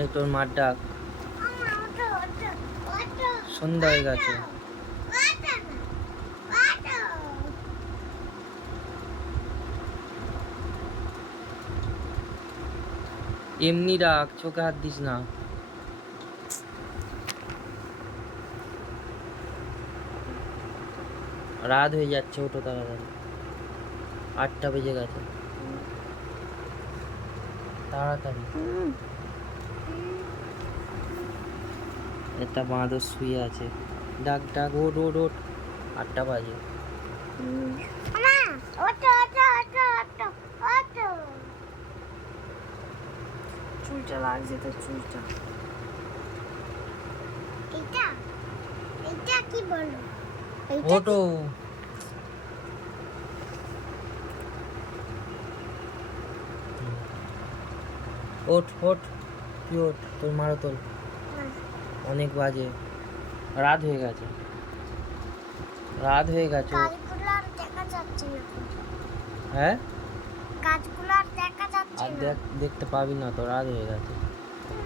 এই তোর মার ডাক। সন্ধ্যা হয়ে গেছে। এমনি ডাক, চোখে হাত দিস না। রাত হয়ে যাচ্ছে, ওঠো তাড়াতাড়ি। 8টা বেজে গেছে, তাড়াতাড়ি। একটা বাঁদর শুয়ে আছে, ডাক ডাক, ওঠ ওঠ ওঠ, 8টা বাজে। চুলটা লাগছে তো, চুলটা। এটা এটা কি বলো? ওঠো। ওঠ ওঠ, তুই ওঠ, তোর মারো তোল। অনেক বাজে, রাত হয়ে গেছে, রাত হয়ে গেছে। গাছগুলো আর দেখা যাচ্ছে না। হ্যাঁ, গাছগুলো আর দেখা যাচ্ছে আর না। দেখতে পাবি না তো, রাত হয়ে গেছে।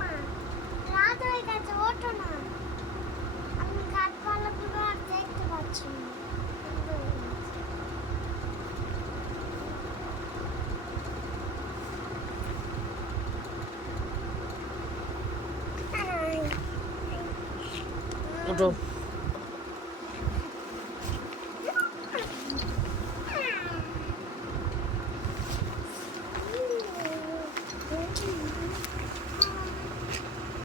মা, রাত হয়ে গেছে, ওঠো না। আমি গাছপালাগুলো আর দেখতে পাচ্ছি না। ওঠো।